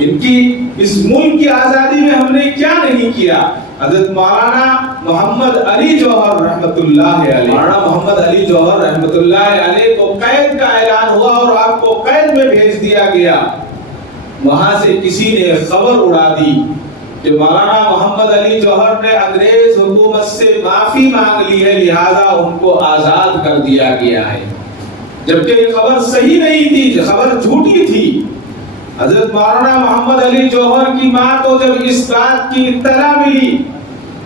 ان کی اس ملک کی آزادی میں ہم نے کیا نہیں کیا؟ حضرت مولانا محمد علی جوہر رحمۃ اللہ علیہ، مولانا محمد علی جوہر رحمۃ اللہ علیہ کو قید کا اعلان ہوا اور آپ کو قید میں بھیج دیا گیا۔ وہاں سے کسی نے خبر اڑا دی کہ مولانا محمد علی جوہر نے انگریز حکومت سے معافی مانگ لی ہے، لہذا ان کو آزاد کر دیا گیا ہے، جبکہ یہ خبر صحیح نہیں تھی، خبر جھوٹی تھی۔ حضرت مولانا محمد علی جوہر کی ماں کو جب اس بات کی اطلاع ملی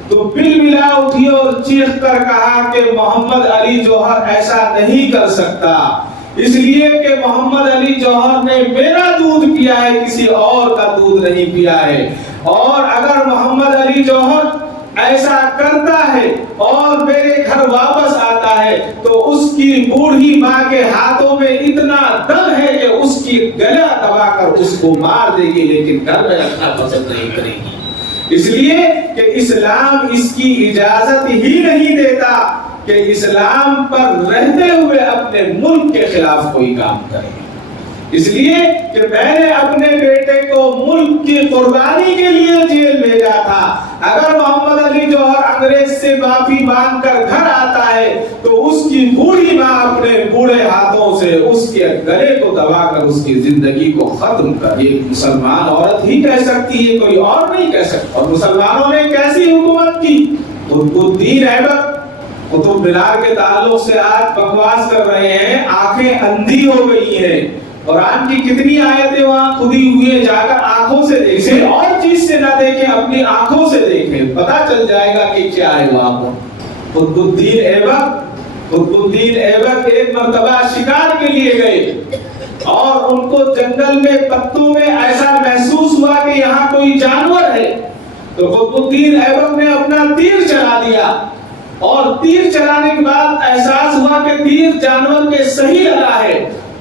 تو بالملا اٹھی اور چیخ کر کہا کہ محمد علی جوہر ایسا نہیں کر سکتا، اس لیے کہ محمد علی جوہر نے میرا دودھ پیا ہے، کسی اور کا دودھ نہیں پیا ہے، اور اگر محمد علی جوہر ایسا کرتا ہے اور میرے گھر واپس آتا ہے تو اس کی بوڑھی ماں کے ہاتھوں میں اتنا دم ہے کہ اس کی گلا دبا کر اس کو مار دے گی، لیکن گھر میں رکھنا پسند نہیں کرے گی، اس لیے کہ اسلام اس کی اجازت ہی نہیں دیتا کہ اسلام پر رہتے ہوئے اپنے ملک کے خلاف کوئی کام کرے، اس لیے کہ میں نے اپنے بیٹے کو ملک کی قربانی کے لیے جیل بھیجا تھا، اگر محمد علی جوہر انگریز سے معافی مانگ کر گھر آتا ہے تو اس کی بوڑھی ماں اپنے بوڑھے ہاتھوں سے اس کے گلے کو دبا کر اس کی زندگی کو ختم کر، یہ مسلمان عورت ہی کہہ سکتی ہے، کوئی اور نہیں کہہ سکتا۔ اور مسلمانوں نے کیسی حکومت کی؟ قطب الدین ایبک قطب مینار کے تعلق سے آج بکواس کر رہے ہیں، آنکھیں اندھی ہو گئی ہیں، قرآن کی کتنی آیتیں وہاں کھدی ہوئی ہیں، جا کر آنکھوں سے دیکھیں، اور چیز سے نہ دیکھیں، اپنی آنکھوں سے دیکھیں، پتا چل جائے گا کہ کیا ہے وہاں پر۔ قطب الدین ایبک ایک مرتبہ شکار کے لیے گئے اور ان کو جنگل میں پتوں میں ایسا محسوس ہوا کہ یہاں کوئی جانور ہے، تو قطب الدین ایبک نے اپنا تیر چلا دیا، اور تیر چلانے کے بعد احساس ہوا کہ تیر جانور کے صحیح لگا ہے،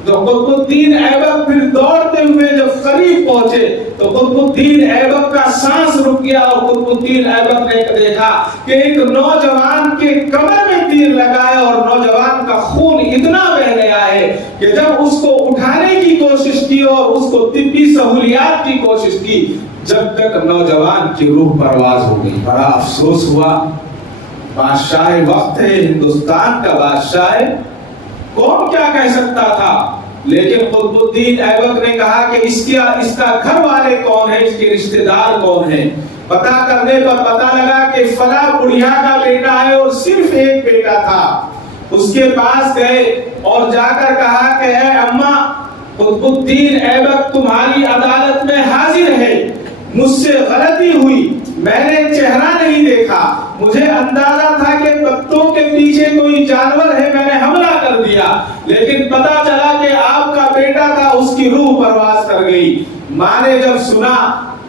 تو قطب الدین ایبک پھر دوڑتے ہوئے جب قریب پہنچے تو قطب الدین ایبک کا سانس رک گیا، اور قطب الدین ایبک نے دیکھا کہ ایک نوجوان کے کمر میں تیر لگا ہے، اور نوجوان کا خون اتنا بہ گیا ہے کہ جب اس کو اٹھانے کی کوشش کی اور اس کو طبی سہولیات کی کوشش کی، جب تک نوجوان کی روح پرواز ہو گئی۔ بڑا افسوس ہوا، بادشاہ وقت ہے، ہندوستان کا بادشاہ ہے، کون کیا کہہ سکتا تھا، لیکن قطب الدین ایبک نے کہا کہ اس کا گھر والے کون ہیں، اس کے رشتہ دار کون ہیں۔ پتا کرنے پر پتا لگا کہ فلاں بڑھیا کا بیٹا ہے اور صرف ایک بیٹا تھا۔ اس کے پاس گئے اور جا کر کہا کہ اے اماں، قطب الدین ایبک تمہاری عدالت میں حاضر ہے، مجھ سے غلطی ہوئی، میں نے چہرہ نہیں دیکھا، مجھے اندازہ تھا کہ پتوں کے پیچھے کوئی جانور ہے، میں نے حملہ کر دیا، لیکن پتا چلا کہ آپ کا بیٹا تھا، اس کی روح پرواز کر گئی۔ ماں نے جب سنا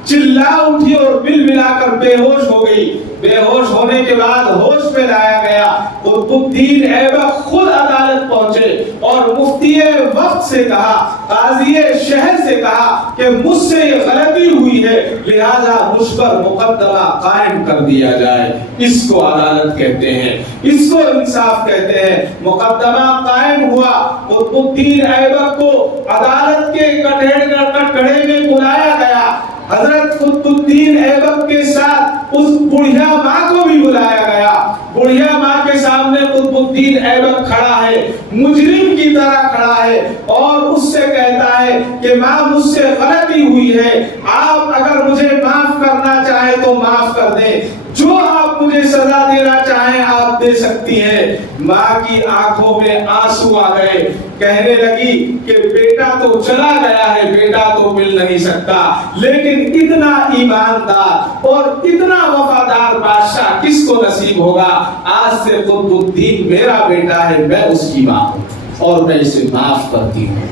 چلا اٹھی اور بل ملا کر بے ہوش ہو گئی، بے ہوش ہونے کے بعد ہوش میں لایا گیا۔ قطب الدین ایبک خود عدالت پہنچے اور مفتی وقت سے کہا، قاضی شہر سے کہا کہ مجھ سے یہ غلطی ہوئی ہے، لہذا مجھ پر مقدمہ قائم کر دیا جائے۔ اس کو عدالت کہتے ہیں، اس کو انصاف کہتے ہیں۔ مقدمہ قائم ہوا، قطب الدین ایبک کو عدالت کے کٹہرے میں بلایا گیا، حضرت قطب الدین ایبک کے ساتھ اس بڑھیا ماں کو بھی بلایا گیا۔ بڑھیا ماں کے سامنے قطب الدین ایبک کھڑا ہے، مجرم کی طرح کھڑا ہے، اور اس سے کہتا ہے کہ ماں مجھ سے غلطی ہوئی ہے، آپ اگر مجھے معاف کرنا چاہیں تو معاف کر دیں، جو آپ مجھے سزا دینا چاہیں آپ دے سکتی ہیں۔ ماں کی آنکھوں میں آنسو آ گئے، کہنے لگی کہ بیٹا تو چلا گیا ہے، بیٹا تو مل نہیں سکتا، لیکن اتنا ایماندار اور اتنا وفادار بادشاہ کس کو نصیب ہوگا؟ آج سے قطب الدین میرا بیٹا ہے، میں اس کی ماں ہوں اور میں اسے معاف کرتی ہوں۔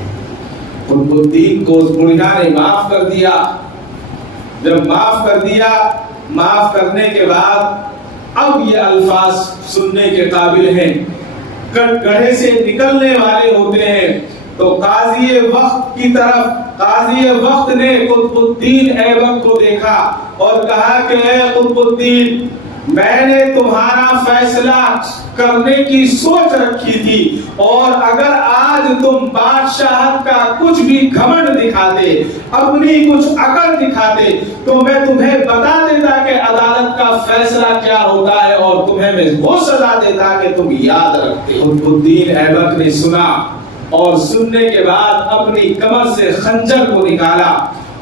قطب الدین کو اس بڑھیا نے معاف کر دیا۔ جب معاف کر دیا، معاف کرنے کے بعد اب یہ الفاظ سننے کے قابل ہیں، گڑھے سے نکلنے والے ہوتے ہیں۔ تو قاضی وقت کی طرف، قاضی وقت نے قطب الدین ایبک کو دیکھا اور کہا کہ اے قطب الدین، میں نے تمہارا فیصلہ کرنے کی سوچ رکھی تھی، اور اگر آج تم بادشاہت کا کچھ بھی گھمنڈ دکھاتے، اپنی کچھ عقل دکھاتے، تو میں تمہیں بتا دیتا کہ عدالت کا فیصلہ کیا ہوتا ہے، اور تمہیں میں وہ سزا دیتا کہ تم یاد رکھتے۔ قطب الدین ایبک نے سنا، اور سننے کے بعد اپنی کمر سے خنجر کو نکالا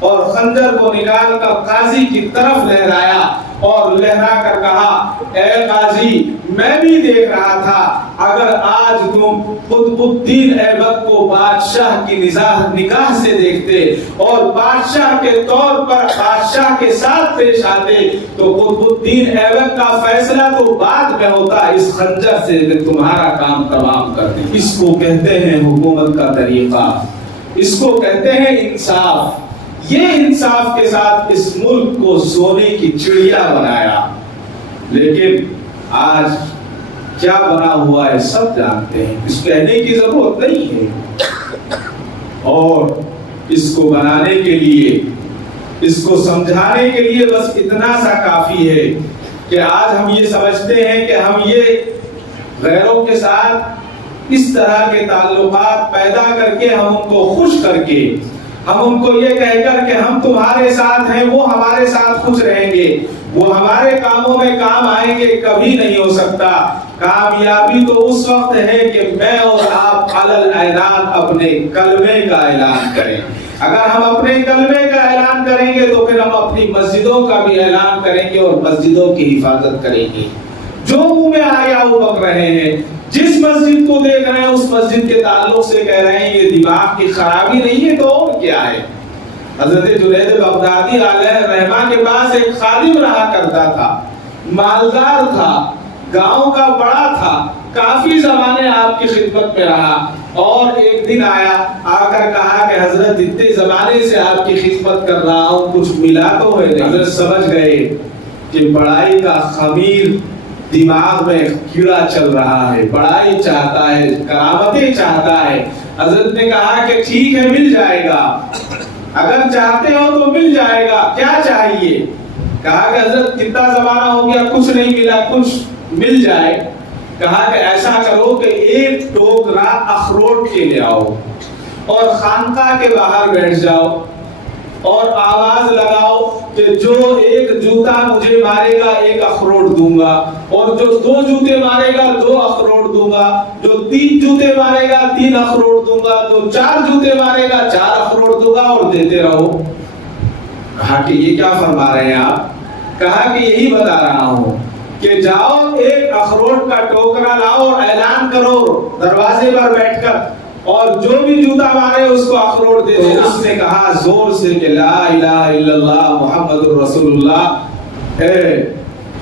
اور خنجر کو نکال کر قاضی کی طرف لہرایا اور لہرا کر کہا اے قاضی میں بھی دیکھ رہا تھا اگر آج تم قطب الدین ایبک کو بادشاہ کی نگاہ سے دیکھتے اور بادشاہ کے طور پر بادشاہ کے ساتھ پیش آتے تو قطب الدین ایبک کا فیصلہ تو بعد میں ہوتا اس خنجر سے تمہارا کام تمام کر دیں۔ اس کو کہتے ہیں حکومت کا طریقہ، اس کو کہتے ہیں انصاف۔ یہ انصاف کے ساتھ اس ملک کو سونے کی چڑیا بنایا، لیکن آج کیا بنا ہوا ہے سب جانتے ہیں، اس کہنے کی ضرورت نہیں ہے۔ اور اس کو بنانے کے لیے، اس کو سمجھانے کے لیے بس اتنا سا کافی ہے کہ آج ہم یہ سمجھتے ہیں کہ ہم یہ غیروں کے ساتھ اس طرح کے تعلقات پیدا کر کے ہم ان کو خوش کر کے ہم ان کو یہ کہہ کر کہ ہم تمہارے ساتھ ہیں، وہ ہمارے ساتھ خوش رہیں گے، وہ ہمارے کاموں میں کام آئیں گے، کبھی نہیں ہو سکتا۔ کامیابی تو اس وقت ہے کہ میں اور آپ علل اعلان اپنے کلمے کا اعلان کریں۔ اگر ہم اپنے کلمے کا اعلان کریں گے تو پھر ہم اپنی مسجدوں کا بھی اعلان کریں گے اور مسجدوں کی حفاظت کریں گے۔ جو منہ میں آیا وہ بک رہے ہیں، جس مسجد کو دیکھ رہے ہیں اس مسجد کے تعلق سے کہہ رہے ہیں یہ دماغ کی خرابی نہیں ہے تو اور کیا ہے۔ حضرت جنید بغدادی علیہ الرحمہ کے پاس ایک خادم رہا کرتا تھا، مالدار تھا، گاؤں کا بڑا تھا، کافی زمانے آپ کی خدمت میں رہا، اور ایک دن آیا، آ کر کہا کہ حضرت اتنے زمانے سے آپ کی خدمت کر رہا ہوں، کچھ ملا تو ہے نہیں۔ حضرت سمجھ گئے کہ بڑائی کا خمیر دماغ میں کیڑا چل رہا ہے، بڑائی چاہتا ہے، کرامتیں چاہتا ہے۔ حضرت نے کہا کہ ٹھیک ہے مل جائے گا، اگر چاہتے ہو تو مل جائے گا، کیا چاہیے؟ کہا کہ حضرت کتنا زمانہ ہو گیا کچھ نہیں ملا، کچھ مل جائے۔ کہا کہ ایسا کرو کہ ایک ٹوکرا اخروٹ کے لے آؤ اور خانقاہ کے باہر بیٹھ جاؤ اور آواز لگاؤ کہ جو ایک جوتا مجھے مارے گا ایک اخروٹ دوں گا، اور جو 2 جوتے مارے گا 2 اخروٹ دوں گا، جو 3 جوتے مارے گا 3 اخروٹ دوں گا، جو 4 جوتے مارے گا 4 اخروٹ دوں گا، اور دیتے رہو۔ کہا کہ یہ کیا فرما رہے ہیں آپ؟ کہا کہ یہی بتا رہا ہوں کہ جاؤ ایک اخروٹ کا ٹوکرا لاؤ اور اعلان کرو دروازے پر بیٹھ کر، اور جو بھی جوتا مارے اس کو اخروٹ دے دے۔ اس نے کہا زور سے کہ لا الہ الا اللہ محمد رسول اللہ۔ اے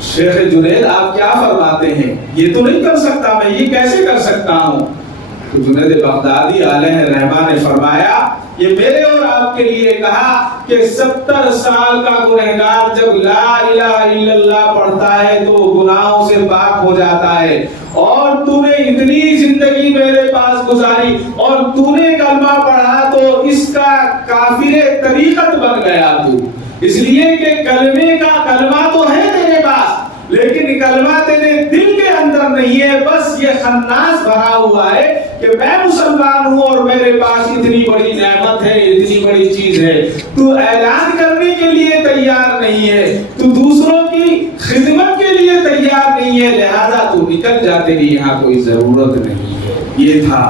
شیخ جنید آپ کیا فرماتے ہیں؟ یہ تو نہیں کر سکتا میں، یہ کیسے کر سکتا ہوں؟ تو جنید بغدادی علیہ الرحمہ نے فرمایا یہ میرے اور آپ کے لیے کہا کہ 70 سال کا گنہگار جب لا الہ الا اللہ پڑھتا ہے تو گناہوں سے پاک ہو جاتا ہے، اور تو نے اتنی زندگی میرے پاس گزاری اور تو نے کلمہ پڑھا تو اس کا کافر طریقت بن گیا تو، اس لیے کہ کلمے کا کلمہ تو ہے تیرے پاس لیکن کلمہ تیرے دل کے اندر نہیں ہے، بس یہ خناس بھرا ہوا ہے کہ میں مسلمان ہوں اور میرے پاس اتنی بڑی نعمت ہے، اتنی بڑی چیز ہے، تو اعلان کرنے کے لیے تیار نہیں ہے، تو دوسروں کی خدمت کے لیے تیار نہیں ہے، لہذا تو نکل جا، تیری یہاں کوئی ضرورت نہیں ہے۔ یہ تھا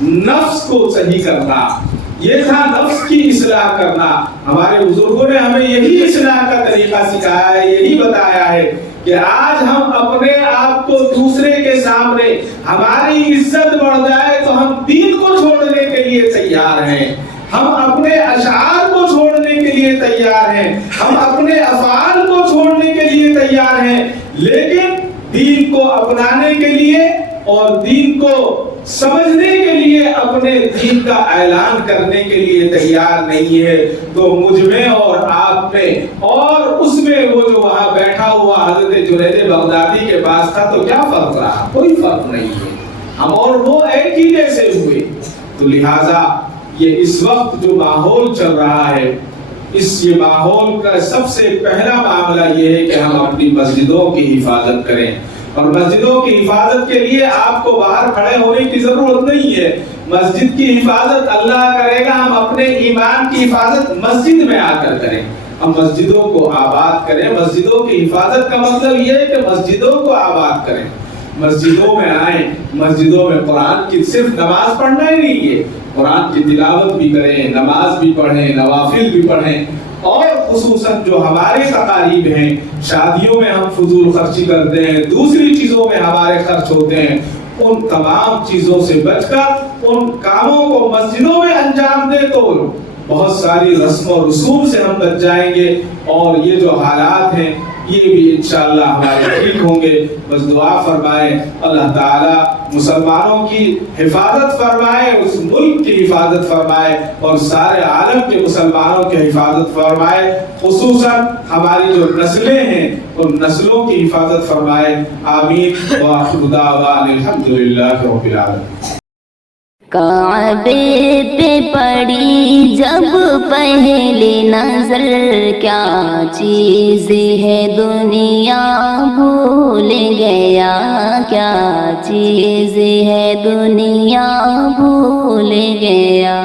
نفس کو صحیح کرنا، یہ تھا نفس کی اصلاح کرنا۔ ہمارے بزرگوں نے ہمیں یہی اصلاح کا طریقہ سکھایا ہے، یہی بتایا ہے کہ آج ہم اپنے آپ کو دوسرے کے سامنے ہماری عزت بڑھ جائے تو ہم دین کو چھوڑنے کے لیے تیار ہیں، ہم اپنے اشعار کو چھوڑنے کے لیے تیار ہیں، ہم اپنے افعال کو چھوڑنے کے لیے تیار ہیں، لیکن دین کو اپنانے کے لیے اور دین کو سمجھنے کے لیے اپنے دین کا اعلان کرنے کے لیے تیار نہیں ہے۔ تو مجھ میں اور آپ میں اور اس میں وہ جو وہاں بیٹھا ہوا حضرت جنید بغدادی کے پاس تھا تو کیا فرق رہا؟ کوئی فرق نہیں ہے، ہم اور وہ ایک ہی جیسے ہوئے۔ تو لہٰذا یہ اس وقت جو ماحول چل رہا ہے، یہ ماحول کا سب سے پہلا معاملہ یہ ہے کہ ہم اپنی مسجدوں کی حفاظت کریں، اور مسجدوں کی حفاظت کے لیے آپ کو باہر کھڑے ہونے کی ضرورت نہیں ہے، مسجد کی حفاظت اللہ کرے گا، ہم اپنے ایمان کی حفاظت مسجد میں آ کر کریں، ہم مسجدوں کو آباد کریں۔ مسجدوں کی حفاظت کا مطلب یہ ہے کہ مسجدوں کو آباد کریں، مسجدوں میں آئیں, مسجدوں میں قرآن کی صرف نماز پڑھنا ہی نہیں ہے, قرآن کی تلاوت بھی کریں, نماز بھی پڑھیں, نوافل بھی پڑھیں, اور خصوصاً جو ہمارے تقاریب ہیں, شادیوں میں ہم فضول خرچی کرتے ہیں, دوسری چیزوں میں ہمارے خرچ ہوتے ہیں, ان تمام چیزوں سے بچ کر ان کاموں کو مسجدوں میں انجام دیں تو بہت ساری رسم و رسوم سے ہم بچ جائیں گے, اور یہ جو حالات ہیں یہ بھی انشاءاللہ ہمارے ٹھیک ہوں گے. بس دعا فرمائیں اللہ تعالیٰ مسلمانوں کی حفاظت فرمائے, اس ملک کی حفاظت فرمائے, اور سارے عالم کے مسلمانوں کی حفاظت فرمائے, خصوصاً ہماری جو نسلیں ہیں ان نسلوں کی حفاظت فرمائے. آمین. وآخر دعوانا الحمدللہ رب العالمین. کعبے پہ پڑی جب پہلی نظر, کیا چیز ہے دنیا بھول گیا, کیا چیز ہے دنیا بھول گیا.